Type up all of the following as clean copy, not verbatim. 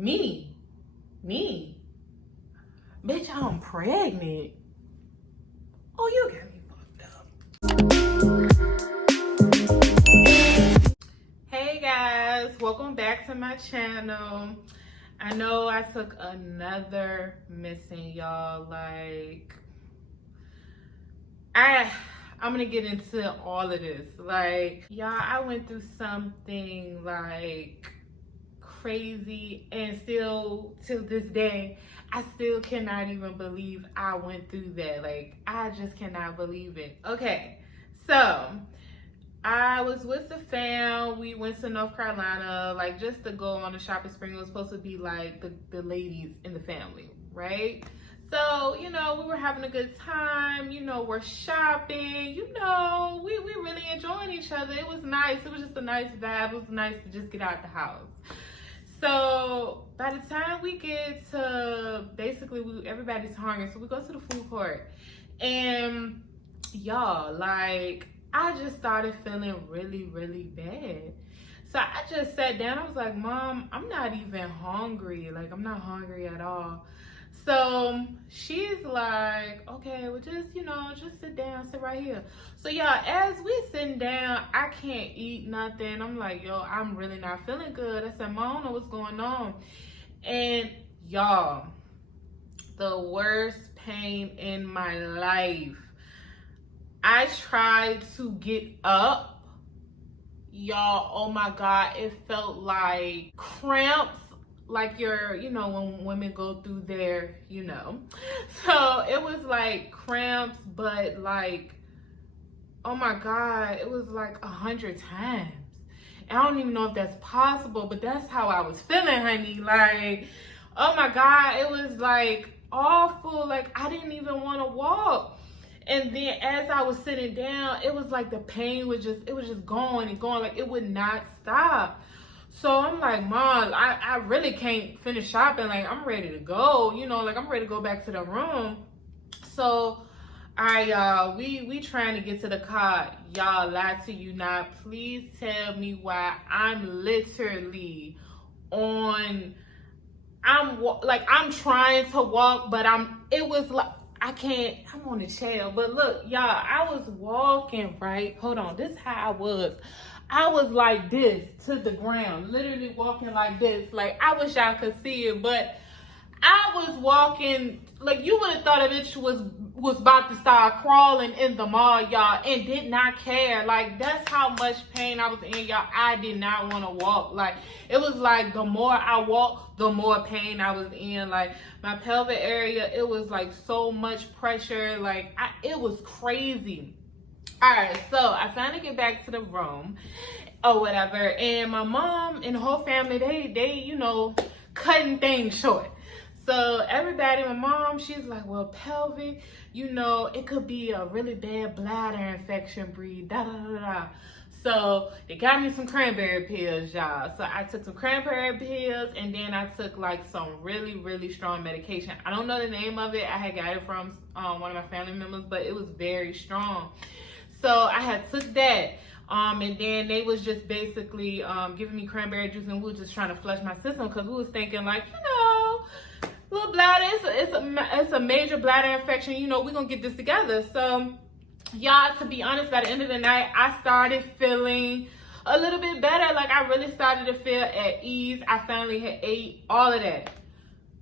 Me. Bitch, I'm pregnant. Oh, you got me fucked up. Hey guys, welcome back to my channel. I know I took another missing, y'all. Like, I'm gonna get into all of this. Like, y'all, I went through something like crazy, and still till this day I still cannot even believe I went through that. Like, I just cannot believe it. Okay, so I was with the fam. We went to North Carolina, like, just to go on a shopping spree. It was supposed to be like the ladies in the family, right? So, you know, we were having a good time, you know, we're shopping, you know, we really enjoying each other. It was nice. It was just a nice vibe. It was nice to just get out the house. So by the time we get to, basically, everybody's hungry, so we go to the food court, and y'all, like, I just started feeling really bad. So I just sat down. I was like, Mom, I'm not even hungry. Like, I'm not hungry at all. So she's like, okay, well, just, you know, just sit down, sit right here. So y'all, as we sitting down, I can't eat nothing. I'm like, yo, I'm really not feeling good. I said, Mom, I don't know what's going on. And y'all, the worst pain in my life. I tried to get up. Y'all, oh my God, it felt like cramps. Like, you know, when women go through their, you know. So it was like cramps, but like, oh my God, it was like 100 times. And I don't even know if that's possible, but that's how I was feeling, honey. Like, oh my God, it was like awful. Like, I didn't even want to walk. And then as I was sitting down, it was like the pain was just going and going. Like, it would not stop. So I'm like, Mom, I really can't finish shopping. Like, I'm ready to go, you know, like, I'm ready to go back to the room. So we trying to get to the car. Y'all, lie to you not. Please tell me why I'm literally I'm trying to walk, but it was like, I'm on a chair. But look, y'all, I was walking, right? Hold on, this is how I was. I was like this to the ground, literally walking like this. Like, I wish y'all could see it, but I was walking, like, you would have thought a bitch was about to start crawling in the mall, y'all, and did not care. Like, that's how much pain I was in, y'all. I did not want to walk. Like, it was like the more I walked, the more pain I was in. Like, my pelvic area, it was like so much pressure. Like, it was crazy. All right, so I finally get back to the room or whatever, and my mom and the whole family, they you know, cutting things short. So everybody, my mom, she's like, well, pelvic, you know, it could be a really bad bladder infection, breed, da-da-da-da. So they got me some cranberry pills, y'all. So I took some cranberry pills, and then I took like some really strong medication. I don't know the name of it. I had got it from one of my family members, but it was very strong. So I had took that, and then they was just basically giving me cranberry juice, and we were just trying to flush my system, because we was thinking, like, you know, little bladder, it's a major bladder infection, you know, we're gonna get this together. So y'all, to be honest, by the end of the night, I started feeling a little bit better. Like, I really started to feel at ease. I finally had ate all of that.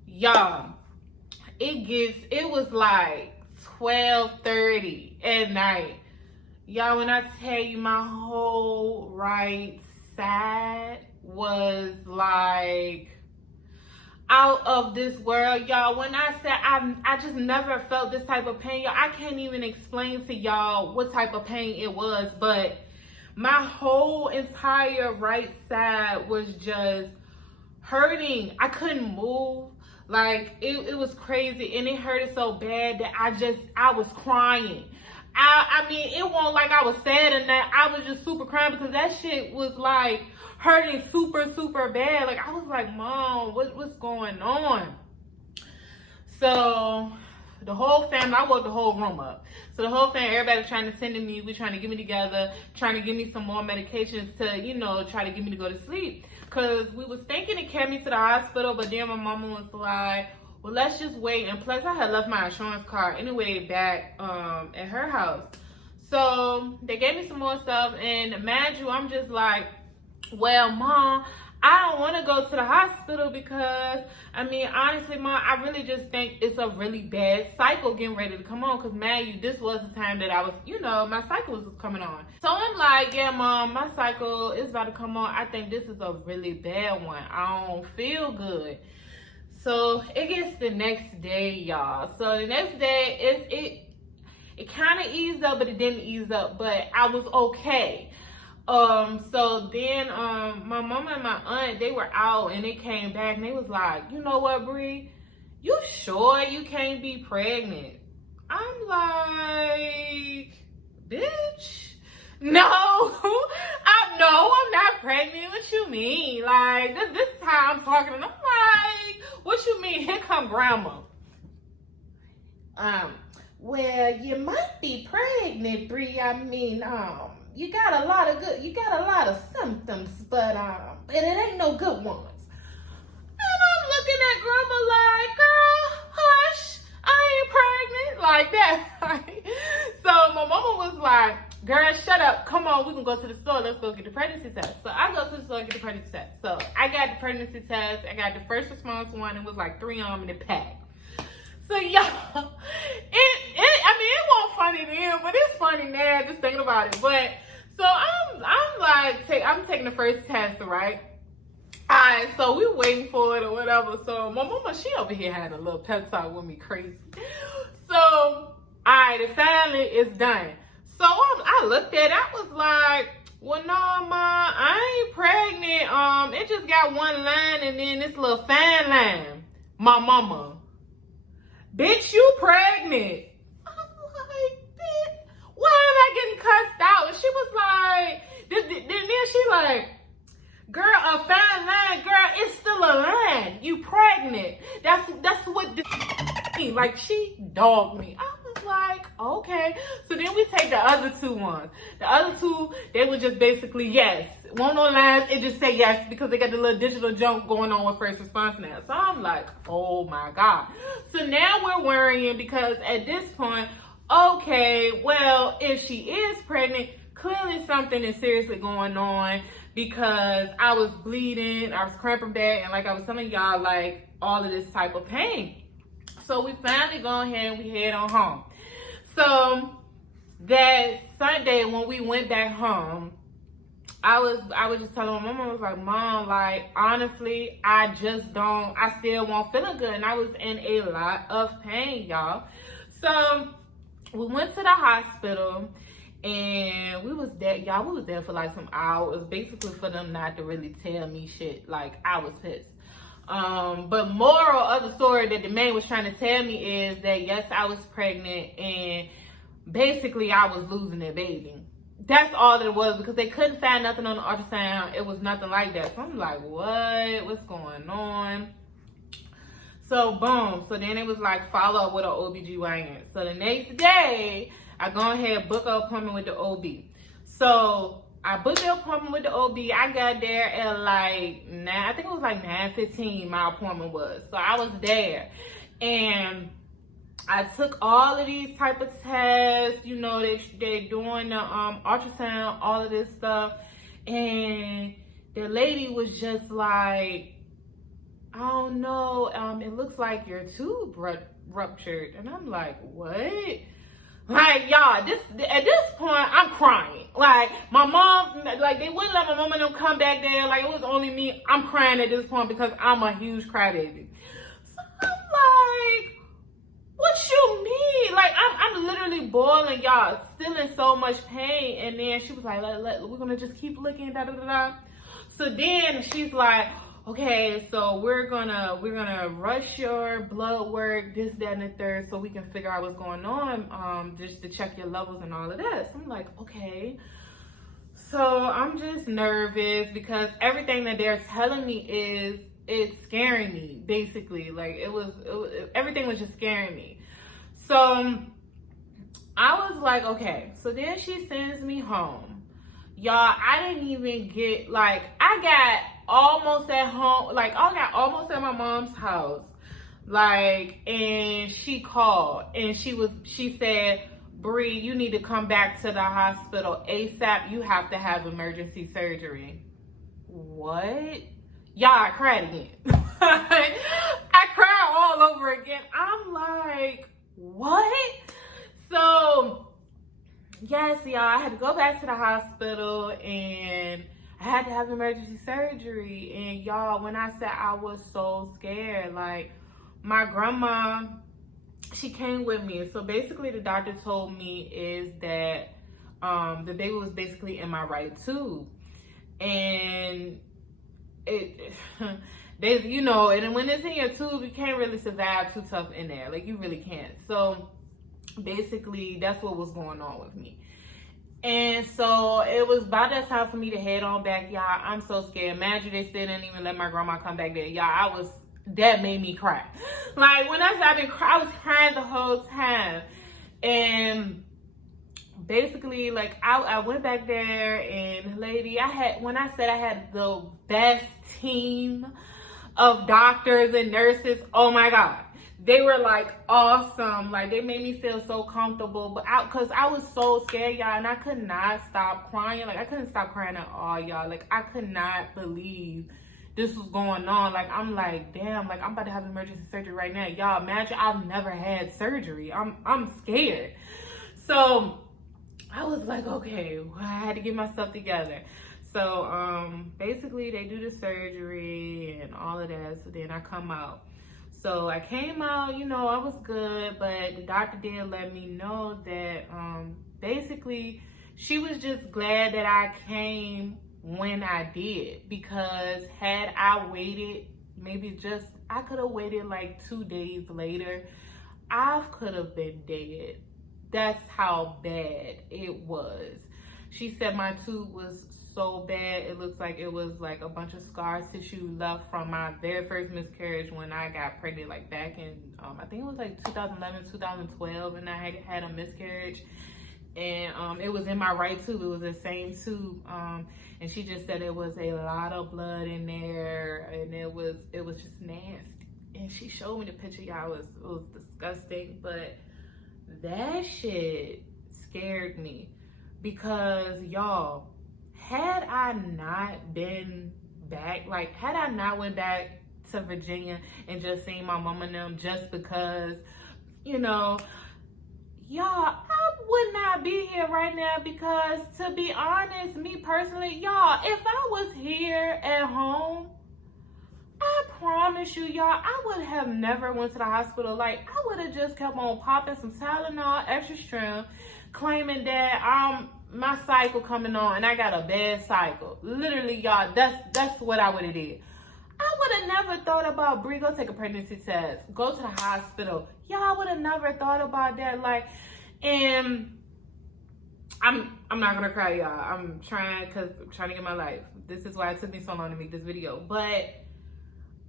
Y'all, it was like 12:30 at night. Y'all, when I tell you, my whole right side was like out of this world, y'all. When I said I just never felt this type of pain, y'all, I can't even explain to y'all what type of pain it was, but my whole entire right side was just hurting. I couldn't move. Like, it was crazy, and it hurted so bad that I was crying. I mean, it wasn't like I was sad or that. I was just super crying, because that shit was like hurting super bad. Like, I was like, Mom, what's going on? So the whole family, I woke the whole room up. So the whole family, everybody trying to tend to me. We're trying to get me together, trying to give me some more medications to, you know, try to get me to go to sleep. because we was thinking to carry me to the hospital, but then my mama was like, well, let's just wait. And plus, I had left my insurance card anyway back at her house. So they gave me some more stuff, and mind you, I'm just like, well, Mom, I don't want to go to the hospital because, I mean, honestly, Mom, I really just think it's a really bad cycle getting ready to come on. Because, man, this was the time that I was, you know, my cycle was coming on. So I'm like, yeah, Mom, my cycle is about to come on. I think this is a really bad one. I don't feel good. So it gets the next day, y'all. So the next day, it kind of eased up, but it didn't ease up. But I was okay. So then my mama and my aunt, they were out and they came back and they was like, you know what, Bree? You sure you can't be pregnant? I'm like, bitch, no, I'm not pregnant. What you mean? Like, this is how I'm talking. And I'm like, what you mean? Here come grandma. Well, you might be pregnant, Bree. I mean, you got a lot of symptoms, but it ain't no good ones. And I'm looking at grandma like, girl, hush, I ain't pregnant, like that. So my mama was like, girl, shut up, come on, we can go to the store, let's go get the pregnancy test. So I go to the store and get the pregnancy test. So I got the pregnancy test, I got the first response one, it was like 3 in the pack. So y'all, it wasn't funny then, but it's funny now just thinking about it. But so I'm taking the first test, right? Alright, so we waiting for it or whatever. So my mama, she over here had a little pep talk with me crazy. So alright, it finally is done. So I looked at it, I was like, well, no, Ma, I ain't pregnant. It just got one line and then this little fine line. My mama, bitch, you pregnant. I'm like, bitch, why am I getting cussed out? And she was like, then she like, girl, a fine line, girl, it's still a line. You pregnant. That's what this mean. Like, she dogged me. I was like, okay. So then we take the other 2 ones. The other 2, they were just basically yes. One on lines, it just say yes because they got the little digital junk going on with first response now. So I'm like, oh my God. So now we're worrying because at this point, okay, well, if she is pregnant, clearly something is seriously going on because I was bleeding, I was cramping bad, and like I was telling y'all, like all of this type of pain. So we finally go ahead and we head on home. So that Sunday when we went back home, I was just telling my mom, I was like, Mom, like, honestly, I still won't feeling good. And I was in a lot of pain, y'all. So we went to the hospital and we was there, y'all. We was there for like some hours, basically for them not to really tell me shit. Like, I was pissed. But moral of the story that the man was trying to tell me is that yes, I was pregnant and basically I was losing that baby. That's all it was because they couldn't find nothing on the ultrasound. It was nothing like that. So I'm like, what? What's going on? So boom. So then it was like follow up with an OBGYN. So the next day, I go ahead and book an appointment with the OB. So I booked the appointment with the OB. I got there at like 9, I think it was like 9:15 my appointment was. So I was there. And I took all of these type of tests, you know, they're doing the ultrasound, all of this stuff. And the lady was just like, I don't know, it looks like your tube ruptured. And I'm like, what? Like, y'all, at this point, I'm crying. Like, my mom, like, they wouldn't let my mom and them come back there. Like, it was only me. I'm crying at this point because I'm a huge crybaby. So I'm like, what you mean? Like, I'm literally boiling, y'all, still in so much pain. And then she was like, we're gonna just keep looking, da da da da. So then she's like, okay, so we're gonna rush your blood work, this, that, and the third, so we can figure out what's going on, just to check your levels and all of that. So I'm like, okay. So I'm just nervous because everything that they're telling me is, it's scaring me, basically. Like, everything was just scaring me. So I was like, okay. So then she sends me home. Y'all, I didn't even get, like, I got almost at home, like I got almost at my mom's house, like, and she called and she said, Bree, you need to come back to the hospital ASAP. You have to have emergency surgery. What? Y'all, I cried again. I cried all over again. I'm like, what? So, yes, y'all, I had to go back to the hospital and I had to have emergency surgery. And y'all, when I said I was so scared, like, my grandma, she came with me. So basically the doctor told me is that the baby was basically in my right tube. And it they, you know, and when it's in your tube, you can't really survive too tough in there. Like, you really can't. So basically that's what was going on with me. And so it was about that time for me to head on back. Y'all, I'm so scared. Imagine they still didn't even let my grandma come back there. Y'all, that made me cry. Like, when I said I was crying the whole time. And basically, like, I went back there, and lady, when I said I had the best team of doctors and nurses, oh my God. They were like awesome. Like, they made me feel so comfortable. But because I was so scared, y'all, and I could not stop crying. Like, I couldn't stop crying at all, y'all. Like, I could not believe this was going on. Like, I'm like, damn, like, I'm about to have emergency surgery right now. Y'all, imagine I've never had surgery. I'm scared. So I was like, okay, well, I had to get myself together. So basically they do the surgery and all of that. So then I come out. So I came out, you know, I was good, but the doctor did let me know that basically she was just glad that I came when I did, because had I waited, I could have waited like 2 days later, I could have been dead. That's how bad it was. She said my tube was so bad, it looks like it was like a bunch of scar tissue left from my very first miscarriage when I got pregnant, like back in, I think it was like 2011, 2012, and I had a miscarriage. And it was in my right tube. It was the same tube. And she just said it was a lot of blood in there, and it was just nasty. And she showed me the picture, y'all. It was disgusting, but that shit scared me, because y'all, had I not been back, like, had I not went back to Virginia and just seen my mom and them, just because, you know, y'all, I would not be here right now, because to be honest, me personally, y'all, if I was here at home, I promise you, y'all, I would have never went to the hospital. Like, I would have just kept on popping some Tylenol, extra strength, claiming that my cycle coming on and I got a bad cycle. Literally, y'all, that's what I would have did. I would have never thought about, Bree, go take a pregnancy test, go to the hospital. Y'all, I would have never thought about that. Like, and I'm not gonna cry, y'all. I'm trying to get my life. This is why it took me so long to make this video. But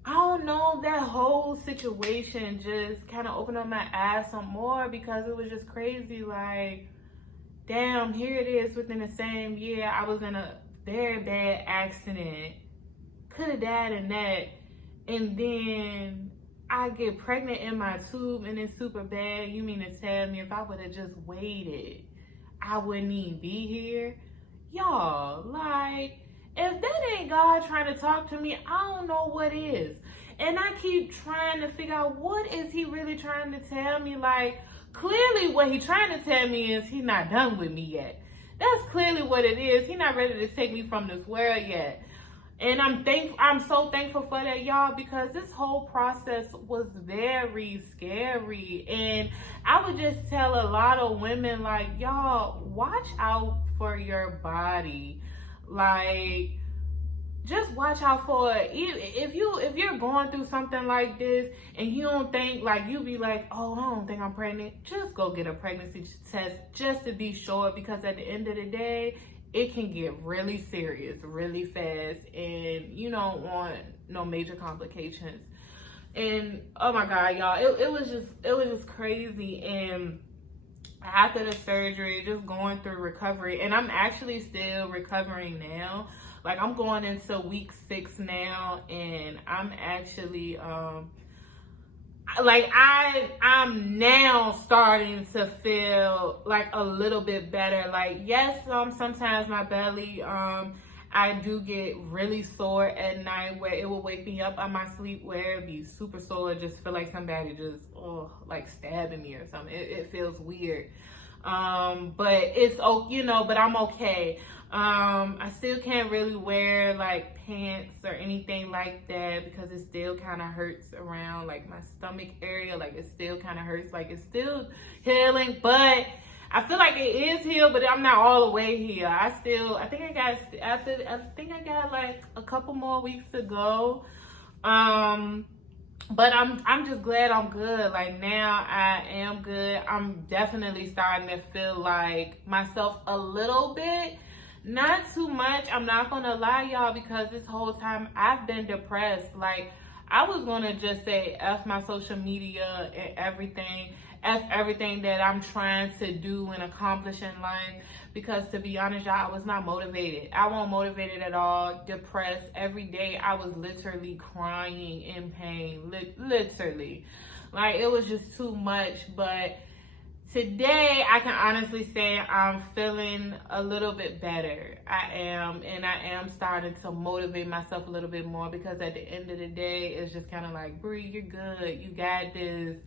I don't know, that whole situation just kind of opened up my eyes some more, because it was just crazy. Like, damn, here it is within the same year. I was in a very bad accident. Could have died in that. And then I get pregnant in my tube and it's super bad. You mean to tell me if I would have just waited, I wouldn't even be here? Y'all, like, if that ain't God trying to talk to me, I don't know what is. And I keep trying to figure out, what is he really trying to tell me? Like, clearly what he trying to tell me is he not done with me yet. That's clearly what it is. He not ready to take me from this world yet. And I'm so thankful for that, y'all, because this whole process was very scary. And I would just tell a lot of women, like, y'all, watch out for your body. Like, just watch out for it. If you're going through something like this and you don't think, like, you be like, oh, I don't think I'm pregnant, just go get a pregnancy test just to be sure, because at the end of the day, it can get really serious really fast, and you don't want no major complications. And oh my God, y'all, it was just crazy. And after the surgery, just going through recovery, and I'm actually still recovering now. Like, I'm going into week 6 now, and I'm actually like I'm now starting to feel like a little bit better. Like, yes, sometimes my belly, I do get really sore at night, where it will wake me up on my sleep, where it'd be super sore, just feel like somebody just like stabbing me or something. It feels weird. But it's, but I'm okay. I still can't really wear like pants or anything like that, because it still kind of hurts around like my stomach area. Like, it still kind of hurts. Like, it's still healing, but I feel like it is healed, but I'm not all the way healed. I think I got like a couple more weeks to go. But I'm just glad I'm good. Like, now I am good. I'm definitely starting to feel like myself a little bit. Not too much. I'm not gonna lie, y'all, because this whole time I've been depressed. Like, I was gonna just say F my social media and everything. F everything that I'm trying to do and accomplish in life. Because, to be honest, y'all, I was not motivated. I wasn't motivated at all. Depressed. Every day I was literally crying in pain. Literally. Like, it was just too much. But today, I can honestly say I'm feeling a little bit better. I am, and I am starting to motivate myself a little bit more, because at the end of the day, it's just kind of like, Bree, you're good. You got this.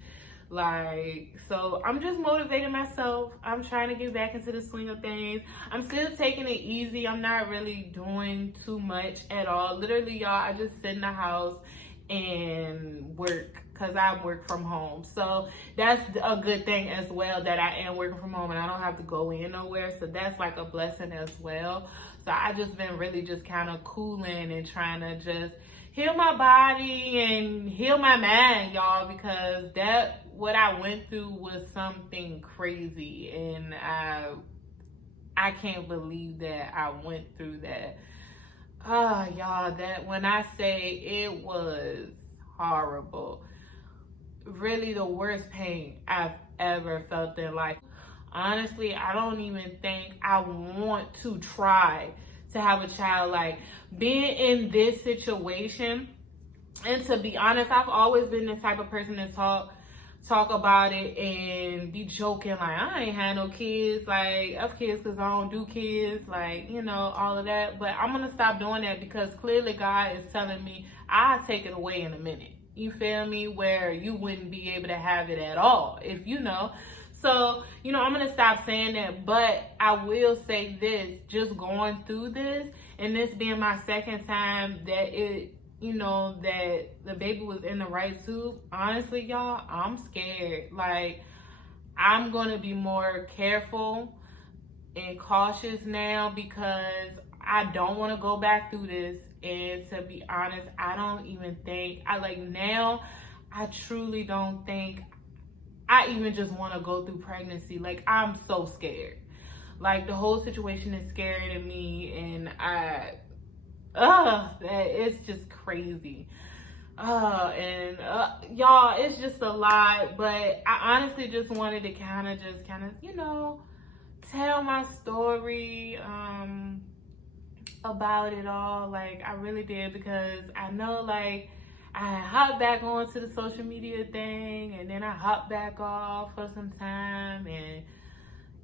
Like, so I'm just motivating myself. I'm trying to get back into the swing of things. I'm still taking it easy. I'm not really doing too much at all. Literally, y'all, I just sit in the house and work, because I work from home. So that's a good thing as well, that I am working from home and I don't have to go in nowhere. So that's like a blessing as well. So I just been really just kind of cooling and trying to just heal my body and heal my mind, y'all, because what I went through was something crazy, and I can't believe that I went through that. Y'all, that when I say it was horrible, really the worst pain I've ever felt in life. Honestly, I don't even think I want to try to have a child. Like, being in this situation, and to be honest, I've always been this type of person to talk about it and be joking, like, I ain't had no kids, like, F kids because I don't do kids, like, all of that. But I'm gonna stop doing that, because clearly God is telling me I'll take it away in a minute. You feel me? Where you wouldn't be able to have it at all, if So, I'm going to stop saying that, but I will say this, just going through this, and this being my second time that that the baby was in the right tube, honestly, y'all, I'm scared. Like, I'm going to be more careful and cautious now, because I don't want to go back through this. And to be honest, I don't even think, I truly don't think I even just want to go through pregnancy. Like, I'm so scared. Like, the whole situation is scary to me, and it's just crazy. Y'all, it's just a lot. But I honestly just wanted to kind of tell my story about it all. Like, I really did, because I know, like, I hopped back onto the social media thing, and then I hopped back off for some time, and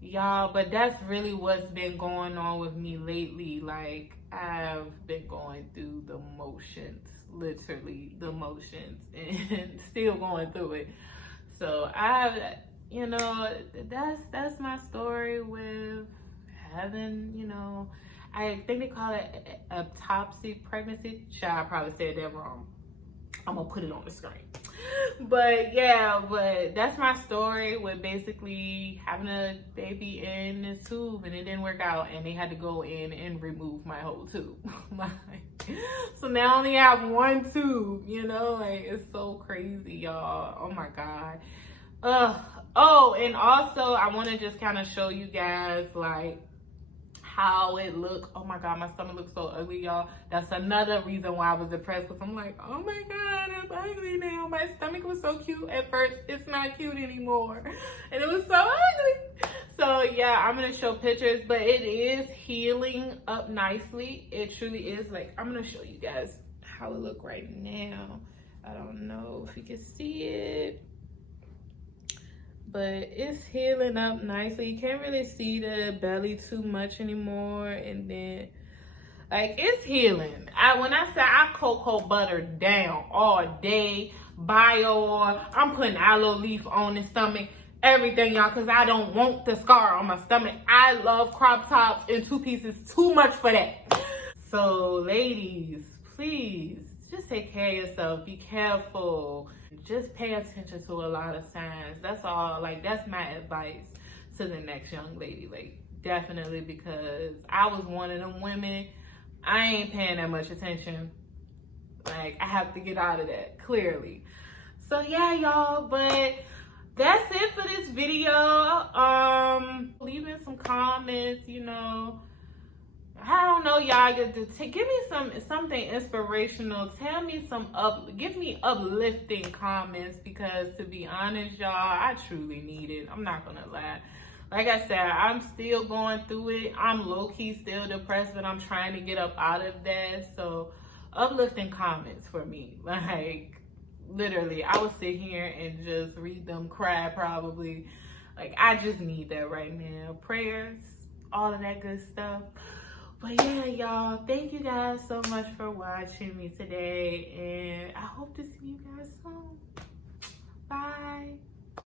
y'all, but that's really what's been going on with me lately. Like, I've been going through the motions, literally the motions, and still going through it. So that's my story with having, I think they call it autopsy pregnancy. I probably said that wrong. I'm gonna put it on the screen. But yeah, that's my story with basically having a baby in this tube, and it didn't work out, and they had to go in and remove my whole tube. So now I only have one tube, like, it's so crazy, y'all. Oh my God. And also I want to just kind of show you guys, like, how it look. Oh my God, my stomach looks so ugly, y'all. That's another reason why I was depressed, because I'm like, oh my God, I'm ugly now. My stomach was so cute at first. It's not cute anymore. And it was so ugly. So So yeah, I'm gonna show pictures, but it is healing up nicely. It truly is. Like, I'm gonna show you guys how it look right now. I don't know if you can see it, but it's healing up nicely. You can't really see the belly too much anymore, and then like it's healing. When I say I cocoa butter down all day, bio, I'm putting aloe leaf on the stomach, everything, y'all, because I don't want the scar on my stomach. I love crop tops in 2 pieces too much for that. So ladies, please just take care of yourself. Be careful. Just pay attention to a lot of signs. That's all. Like, that's my advice to the next young lady. Like, definitely, because I was one of them women. I ain't paying that much attention. Like, I have to get out of that, clearly. So yeah, y'all, but that's it for this video. Leave in some comments, you know. I don't know, y'all. Give me something inspirational. Tell me give me uplifting comments, because to be honest, y'all, I truly need it. I'm not gonna lie. Like I said, I'm still going through it. I'm low-key still depressed, but I'm trying to get up out of that. So uplifting comments for me. Like, literally, I would sit here and just read them, cry probably. Like, I just need that right now. Prayers, all of that good stuff. But yeah, y'all, thank you guys so much for watching me today. And I hope to see you guys soon. Bye.